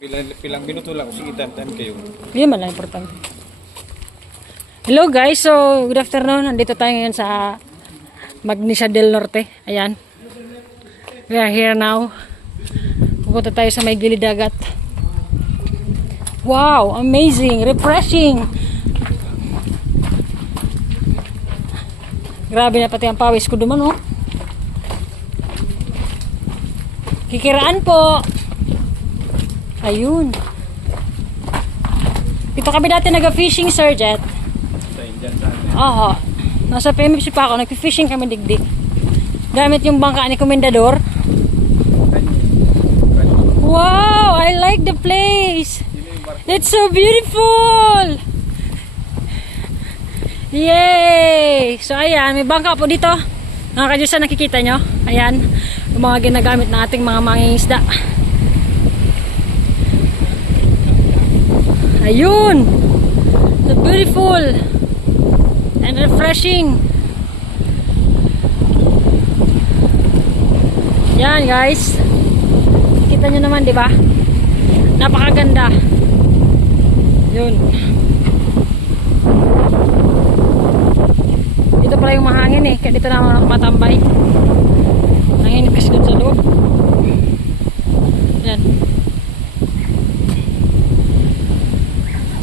Pilang minuto lang, sige, tantan kayo. Yun man lang importante. Hello guys, so good afternoon. Nandito tayo ngayon sa Magnesia del Norte. Ayan. We are here now. Pupunta tayo sa may gilid dagat. Wow, amazing, refreshing. Grabe na pati ang pawis ko duman, oh. Kikiraan po. Ayun. Dito kami dati nag-fishing, Sir Jet. Sa Indian saan? Oho. Nasa PMFC pa ako. Nag-fishing kami digdig. Gamit yung bangka ni Komendador. Wow! I like the place! It's so beautiful! Yay! So ayan, may bangka po dito. Mga kadyusan, nakikita nyo? Ayan. Yung mga ginagamit na ating mga mangingisda. Ayun! So beautiful! And refreshing! Yan guys! Kita nyo naman, di ba? Napakaganda! Yun! Dito pala yung mahangin eh, kaya dito na matambay.